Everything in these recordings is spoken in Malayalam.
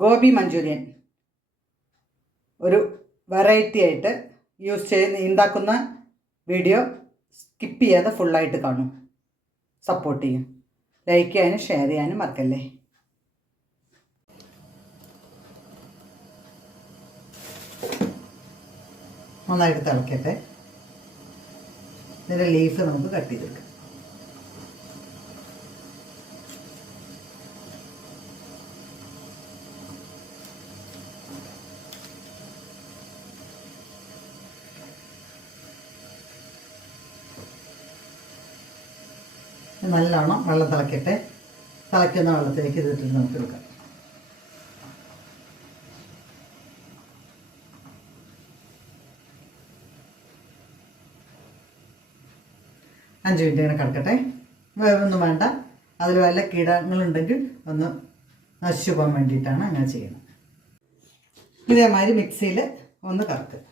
ഗോബി മഞ്ചൂരിയൻ ഒരു വെറൈറ്റി ആയിട്ട് ഉണ്ടാക്കുന്ന വീഡിയോ സ്കിപ്പ് ചെയ്യാതെ ഫുള്ളായിട്ട് കാണും. സപ്പോർട്ട് ചെയ്യും. ലൈക്ക് ചെയ്യാനും ഷെയർ ചെയ്യാനും മറക്കല്ലേ. നന്നായിട്ട് തിളക്കട്ടെ. ഇതിൻ്റെ ലീഫ് നമുക്ക് കട്ട് ചെയ്തെടുക്കാം. നല്ലോണം വെള്ളം തിളക്കട്ടെ. തിളയ്ക്കുന്ന വെള്ളത്തിലേക്ക് ഇതിട്ട് നമുക്ക് എടുക്കാം. അഞ്ച് മിനിറ്റ് ഇങ്ങനെ കിടക്കട്ടെ. വേറൊന്നും വേണ്ട. അതിൽ വല്ല കീടങ്ങളുണ്ടെങ്കിൽ ഒന്ന് നശിച്ചു പോകാൻ വേണ്ടിയിട്ടാണ് അങ്ങനെ ചെയ്യുന്നത്. ഇതേമാതിരി മിക്സിയിൽ ഒന്ന് കറക്കുക.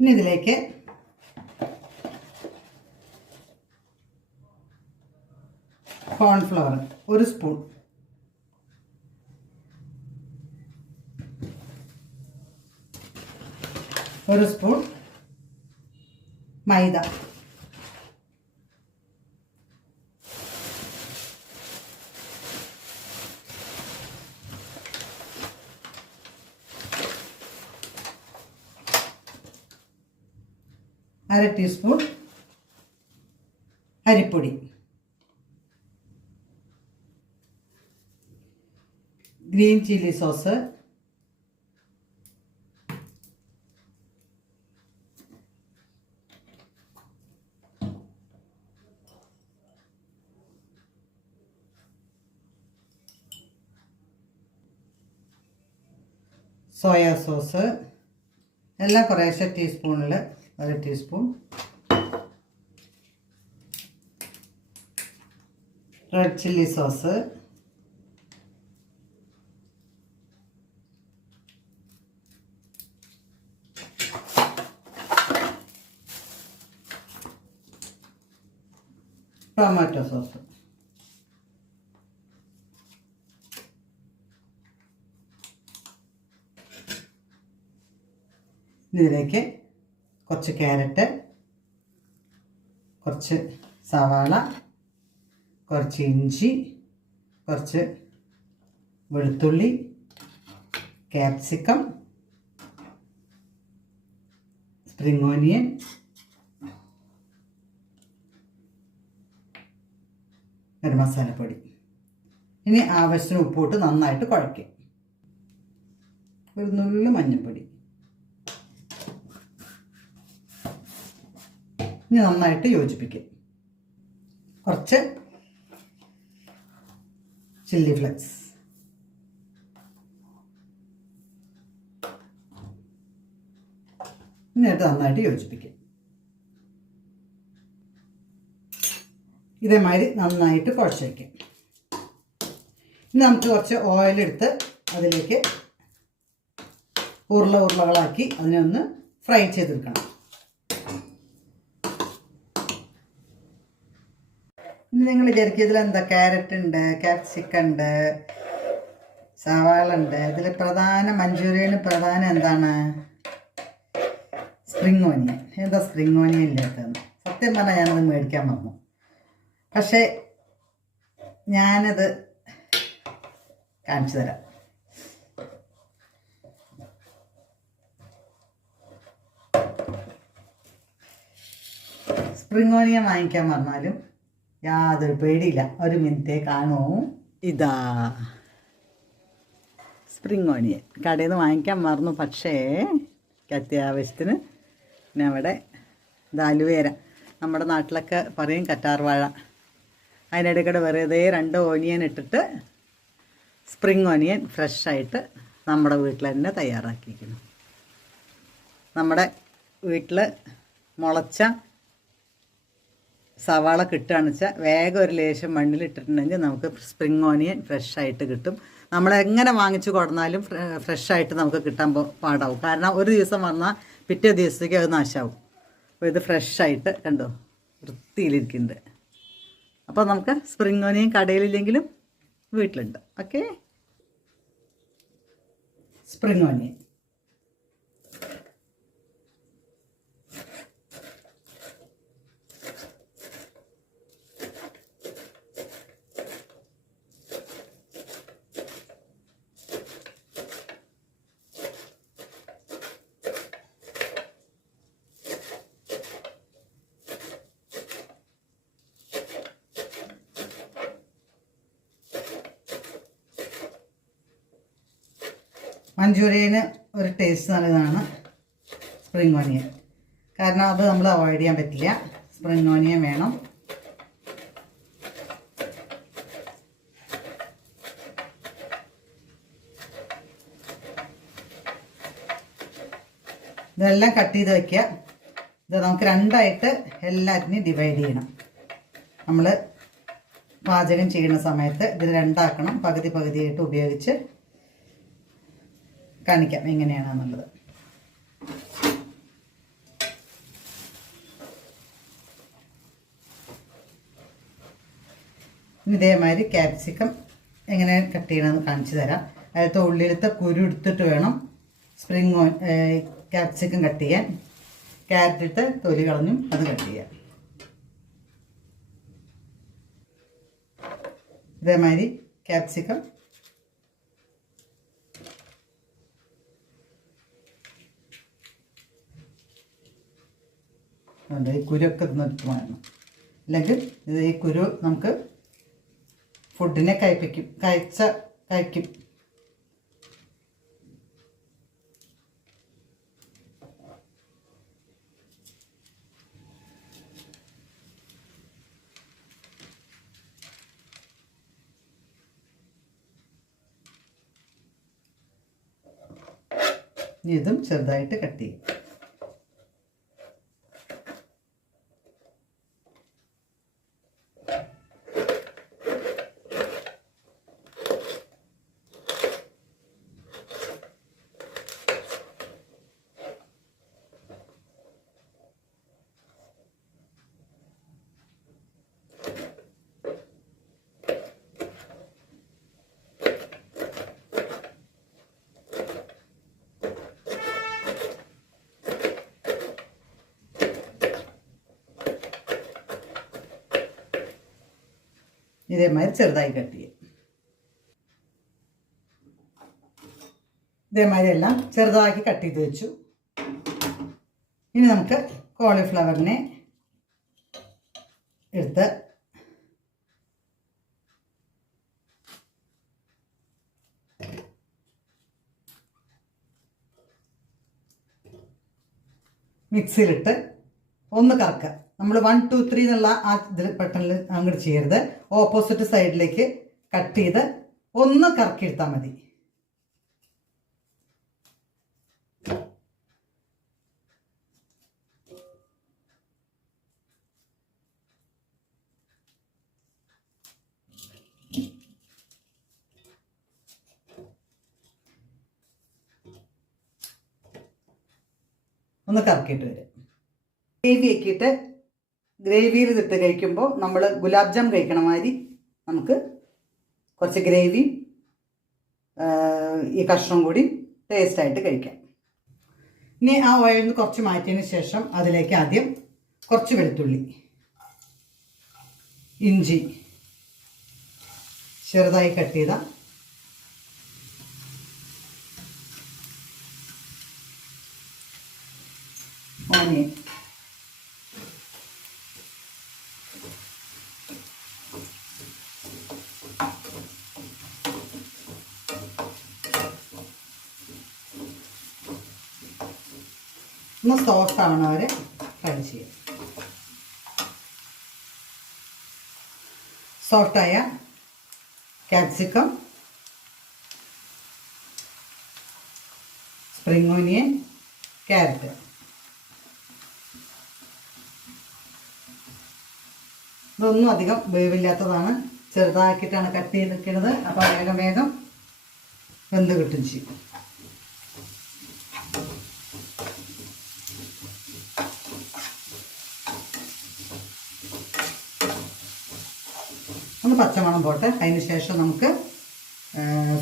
ഇനി ഇതിലേക്ക് കോൺഫ്ലവർ 1 സ്പൂൺ, ഒരു സ്പൂൺ മൈദ, അര ടീസ്പൂൺ അരിപ്പൊടി, green chilli sauce, soya sauce എല്ലാം കുറേശ്ശെ ടീസ്പൂണിൽ 1 teaspoon, red chilli sauce, tomato sauce, ഇതിലേക്ക് കുറച്ച് ക്യാരറ്റ്, കുറച്ച് സവാള, കുറച്ച് ഇഞ്ചി, കുറച്ച് വെളുത്തുള്ളി, ക്യാപ്സിക്കം, സ്പ്രിംഗ് ഓനിയൻ, ഗരം മസാലപ്പൊടി. ഇനി ആവശ്യത്തിന് ഉപ്പിട്ട് നന്നായിട്ട് കുഴയ്ക്കും. ഒരു നുള്ളു മഞ്ഞൾപ്പൊടി. ഇനി നന്നായിട്ട് യോജിപ്പിക്കും. കുറച്ച് ചില്ലി ഫ്ലെക്സ്, എന്നിട്ട് നന്നായിട്ട് യോജിപ്പിക്കും. ഇതേമാതിരി നന്നായിട്ട് കുഴച്ച് വയ്ക്കും. ഇനി നമുക്ക് കുറച്ച് ഓയിലെടുത്ത് അതിലേക്ക് ഉരുളകളാക്കി അതിനെ ഒന്ന് ഫ്രൈ ചെയ്തെടുക്കണം. ഇനി നിങ്ങൾ വിചാരിക്കുക ഇതിലെന്താ, ക്യാരറ്റ് ഉണ്ട്, ക്യാപ്സിക്കം ഉണ്ട്, സവാള ഉണ്ട്. ഇതിൽ മഞ്ചൂരിയന് പ്രധാനം എന്താണ്? Spring onion. എന്താ സ്പ്രിംഗ് ഓനിയൻ ഇല്ലാത്തതെന്ന് സത്യം പറഞ്ഞാൽ ഞാനത് മേടിക്കാൻ വന്നു. പക്ഷേ ഞാനത് കാണിച്ചു തരാം. സ്പ്രിംഗ് ഓനിയൻ വാങ്ങിക്കാൻ പറഞ്ഞാലും യാതൊരു പേടിയില്ല. ഒരു മിനിറ്റേ കാണൂ. ഇതാ സ്പ്രിംഗ് ഓനിയൻ കടയിൽ നിന്ന് വാങ്ങിക്കാൻ മറന്നു. പക്ഷേ അത്യാവശ്യത്തിന് പിന്നെ അവിടെ അലുവേര, നമ്മുടെ നാട്ടിലൊക്കെ പറയും കറ്റാർവാഴ, അതിനിടയ്ക്കൂടെ വെറുതെ 2 ഓനിയൻ ഇട്ടിട്ട് സ്പ്രിംഗ് ഓനിയൻ ഫ്രഷായിട്ട് നമ്മുടെ വീട്ടിൽ തന്നെ തയ്യാറാക്കിയിരിക്കുന്നു. നമ്മുടെ വീട്ടിൽ മുളച്ച സവാള കിട്ടുകയാണെന്ന് വെച്ചാൽ വേഗം ഒരു ലേശം മണ്ണിലിട്ടിട്ടുണ്ടെങ്കിൽ നമുക്ക് സ്പ്രിങ് ഓണിയൻ ഫ്രഷായിട്ട് കിട്ടും. നമ്മളെങ്ങനെ വാങ്ങിച്ച് കൊടുന്നാലും ഫ്രഷായിട്ട് നമുക്ക് കിട്ടാൻ പാടാവും. കാരണം ഒരു ദിവസം വന്നാൽ പിറ്റേ ദിവസത്തേക്ക് അത് നാശമാവും. അപ്പോൾ ഇത് ഫ്രഷായിട്ട് കണ്ടോ വൃത്തിയിലിരിക്കുന്നുണ്ട്. അപ്പോൾ നമുക്ക് സ്പ്രിങ് ഓണിയൻ കടയിലില്ലെങ്കിലും വീട്ടിലുണ്ട്. ഓക്കെ, സ്പ്രിങ് ഓണിയൻ മഞ്ചൂരിയന് ഒരു ടേസ്റ്റ് നല്ലതാണ് സ്പ്രിങ് ഓണിയൻ. കാരണം അത് നമ്മൾ അവോയ്ഡ് ചെയ്യാൻ പറ്റില്ല. സ്പ്രിങ് ഓണിയൻ വേണം. ഇതെല്ലാം കട്ട് ചെയ്ത് വയ്ക്കുക. ഇത് നമുക്ക് രണ്ടായിട്ട് എല്ലാറ്റിനെയും ഡിവൈഡ് ചെയ്യണം. നമ്മൾ പാചകം ചെയ്യുന്ന സമയത്ത് ഇത് രണ്ടാക്കണം. പകുതി പകുതിയായിട്ട് ഉപയോഗിച്ച് കാണിക്കാം എങ്ങനെയാണെന്നുള്ളത്. ഇതേമാതിരി ക്യാപ്സിക്കം എങ്ങനെ കട്ട് ചെയ്യണമെന്ന് കാണിച്ചു തരാം. അതിലത്തെ ഉള്ളിലത്തെ കുരു എടുത്തിട്ട് വേണം ക്യാപ്സിക്കം കട്ട് ചെയ്യാൻ. ക്യാരറ്റ് ഇട്ട് തൊലി കളഞ്ഞും അത് കട്ട് ചെയ്യാം. ഇതേമാതിരി ക്യാപ്സിക്കം ഉണ്ട്. ഈ കുരുവൊക്കെ നിർത്തി മാറണം. അല്ലെങ്കിൽ ഇത് ഈ കുരു നമുക്ക് ഫുഡിനെ കഴിക്കും. ഇതും ചെറുതായിട്ട് കട്ട് ചെയ്യും. ഇതേമാതിരി ചെറുതായി കട്ട് ചെയ്യും. ഇതേമാതിരി എല്ലാം ചെറുതാക്കി കട്ട് ചെയ്ത് വെച്ചു. ഇനി നമുക്ക് കോളിഫ്ലവറിനെ എടുത്ത് മിക്സിയിലിട്ട് ഒന്ന് കറക്കുക. നമ്മൾ 1 2 3 എന്നുള്ള ആ ഇതിൽ പെട്ടെന്ന് അങ്ങോട്ട് ചെയ്യരുത്. ഓപ്പോസിറ്റ് സൈഡിലേക്ക് കട്ട് ചെയ്ത് ഒന്ന് കറക്കിയെടുത്താൽ മതി. ഒന്ന് കറക്കിയിട്ട് വരും. ഗ്രേവി ആക്കിയിട്ട് ഗ്രേവിയിൽ ഇട്ട് കഴിക്കുമ്പോൾ നമ്മൾ ഗുലാബ് ജാം കഴിക്കണ മാതിരി നമുക്ക് കുറച്ച് ഗ്രേവി ഈ കഷ്ണം കൂടി ടേസ്റ്റായിട്ട് കഴിക്കാം. ഇനി ആ ഓയിൽ നിന്ന് കുറച്ച് മാറ്റിയതിന് ശേഷം അതിലേക്ക് ആദ്യം കുറച്ച് വെളുത്തുള്ളി, ഇഞ്ചി ചെറുതായി കട്ട് ചെയ്ത, ഓനിയൻ, ഒന്ന് സോഫ്റ്റ് ആവണ വരെ ഫ്രൈ ചെയ്യാം. സോഫ്റ്റായ ക്യാപ്സിക്കം, സ്പ്രിംഗ് ഓനിയൻ, ക്യാരറ്റ് ഇതൊന്നും അധികം വേവില്ലാത്തതാണ്, ചെറുതാക്കിയിട്ടാണ് കട്ട് ചെയ്തിരിക്കുന്നത്. അപ്പോൾ വേഗം വേഗം വെന്ത് കിട്ടും ചെയ്യും. ഒന്ന് പച്ചമണം പോട്ടെ. അതിന് ശേഷം നമുക്ക്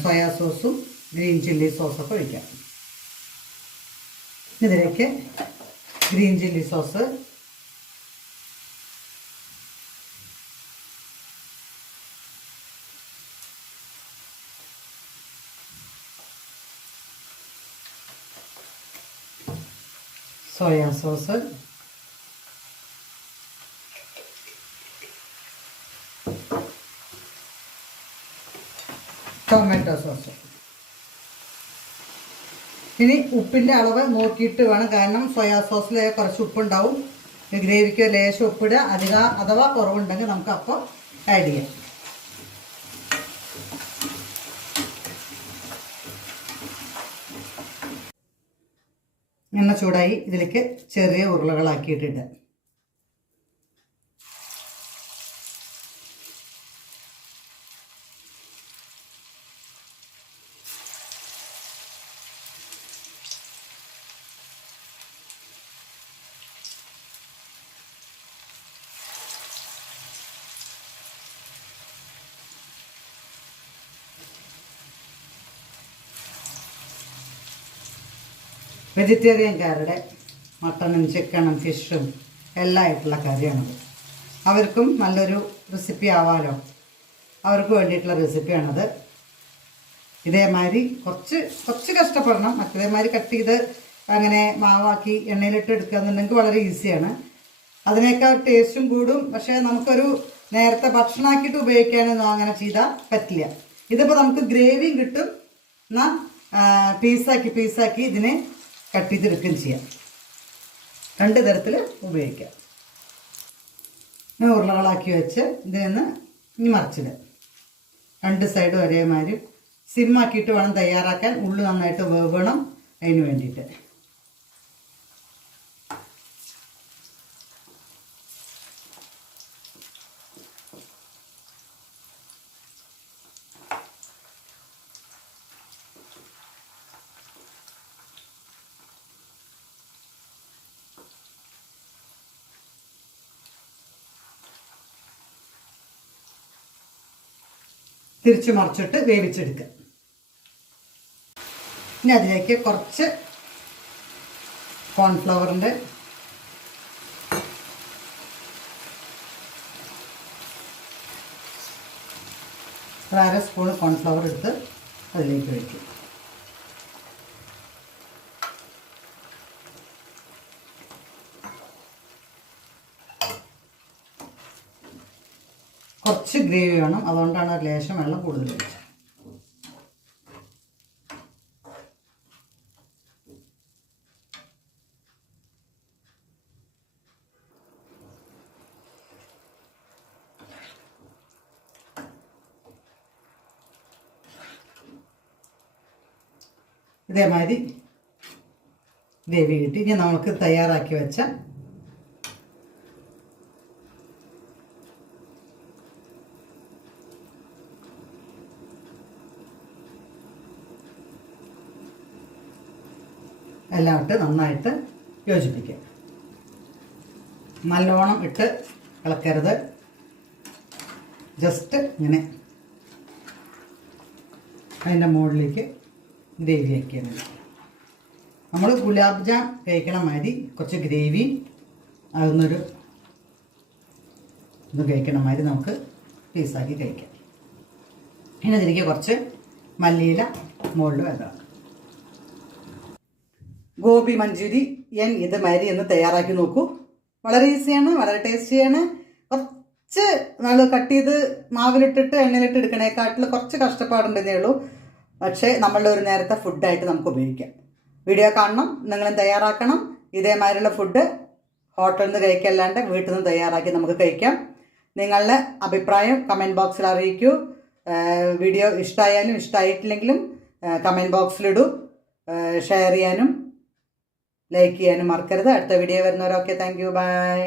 സോയാ സോസും ഗ്രീൻ ചില്ലി സോസൊക്കെ ഒഴിക്കാം. ഇതിലേക്ക് green chilli sauce, soya sauce, tomato sauce. ഇനി ഉപ്പിൻ്റെ അളവ് നോക്കിയിട്ട് വേണം, കാരണം സോയാ സോസിൽ കുറച്ച് ഉപ്പുണ്ടാവും. ഗ്രേവിക്ക് ലേശം ഉപ്പിടുക, അഥവാ കുറവുണ്ടെങ്കിൽ നമുക്ക് അപ്പോൾ ആഡ് ചെയ്യാം. എണ്ണ ചൂടായി, ഇതിലേക്ക് ചെറിയ ഉരുളകളാക്കിയിട്ടിട്ട് വെജിറ്റേറിയൻകാരുടെ മട്ടണും ചിക്കനും ഫിഷും എല്ലാം ആയിട്ടുള്ള കറിയാണത്. അവർക്കും നല്ലൊരു റെസിപ്പി ആവാലോ, അവർക്ക് വേണ്ടിയിട്ടുള്ള റെസിപ്പിയാണത്. ഇതേമാതിരി കുറച്ച് കഷ്ടപ്പെടണം. മറ്റേമാതിരി കട്ട് ചെയ്ത് അങ്ങനെ മാവാക്കി എണ്ണയിലിട്ട് എടുക്കുക എന്നുണ്ടെങ്കിൽ വളരെ ഈസിയാണ്. അതിനേക്കാൾ ടേസ്റ്റും കൂടും. പക്ഷേ നമുക്കൊരു നേരത്തെ ഭക്ഷണമാക്കിയിട്ട് ഉപയോഗിക്കാനൊന്നും അങ്ങനെ ചെയ്താൽ പറ്റില്ല. ഇതിപ്പോൾ നമുക്ക് ഗ്രേവിയും കിട്ടും, എന്നാൽ പീസാക്കി ഇതിനെ കട്ട് ചെയ്തെടുക്കുകയും ചെയ്യാം. രണ്ട് തരത്തിൽ ഉപയോഗിക്കാം. ഉരുളകളാക്കി വെച്ച് ഇതിൽ നിന്ന് ഇനി മറിച്ചിടുക. രണ്ട് സൈഡും ഒരേമാതിരി സിമ്മാക്കിയിട്ട് വേണം തയ്യാറാക്കാൻ. ഉള്ളു നന്നായിട്ട് വേവണം അതിന് വേണ്ടിയിട്ട്. തിരിച്ചു മറിച്ചിട്ട് വേവിച്ചെടുക്കുക. ഇനി അതിലേക്ക് കുറച്ച് കോൺഫ്ലവറിൻ്റെ അര സ്പൂൺ കോൺഫ്ലവർ എടുത്ത് അതിലേക്ക് ഒഴിക്കും. കുറച്ച് ഗ്രേവി വേണം, അതുകൊണ്ടാണ് ഒരു ലേശം വെള്ളം കൂടുതൽ ഒഴിച്ചത്. ഇതേമാതിരി ഗ്രേവി കിട്ടി. ഇനി നമുക്ക് തയ്യാറാക്കി വെച്ച എല്ലാം ഇട്ട് നന്നായിട്ട് യോജിപ്പിക്കുക. നല്ലോണം ഇട്ട് ഇളക്കരുത്, ജസ്റ്റ് ഇങ്ങനെ അതിൻ്റെ മുകളിലേക്ക് ഗ്രേവി ആക്കിയത്. നമ്മൾ ഗുലാബ് ജാം കഴിക്കണ മാതിരി കുറച്ച് ഗ്രേവി അതൊന്നൊരു ഇത് കഴിക്കണ മാതിരി നമുക്ക് പീസാക്കി കഴിക്കാം. ഇനി അതിലേക്ക് കുറച്ച് മല്ലിയില മുകളിൽ വെക്കണം. ഗോബി മഞ്ചൂരിയൻ ഇത് മാതിരി ഒന്ന് തയ്യാറാക്കി നോക്കൂ. വളരെ ഈസിയാണ്, വളരെ ടേസ്റ്റിയാണ്. കുറച്ച് നമ്മൾ കട്ട് ചെയ്ത് മാവിലിട്ടിട്ട് എണ്ണയിലിട്ട് എടുക്കണേക്കാട്ടിൽ കുറച്ച് കഷ്ടപ്പാടുണ്ടെന്നേ ഉള്ളൂ. പക്ഷേ നമ്മളുടെ ഒരു നേരത്തെ ഫുഡായിട്ട് നമുക്ക് ഉപയോഗിക്കാം. വീഡിയോ കാണണം, നിങ്ങളും തയ്യാറാക്കണം. ഇതേമാതിരിയുള്ള ഫുഡ് ഹോട്ടലിൽ നിന്ന് കഴിക്കല്ലാണ്ട് വീട്ടിൽ നിന്ന് തയ്യാറാക്കി നമുക്ക് കഴിക്കാം. നിങ്ങളുടെ അഭിപ്രായം കമൻറ്റ് ബോക്സിൽ അറിയിക്കൂ. വീഡിയോ ഇഷ്ടമായാലും ഇഷ്ടമായിട്ടില്ലെങ്കിലും കമൻറ്റ് ബോക്സിലിടൂ. ഷെയർ ചെയ്യാനും ലൈക്ക് ചെയ്യാനും മറക്കരുത്. അടുത്ത വീഡിയോ വരുന്നവരൊക്കെ താങ്ക് യു, ബൈ.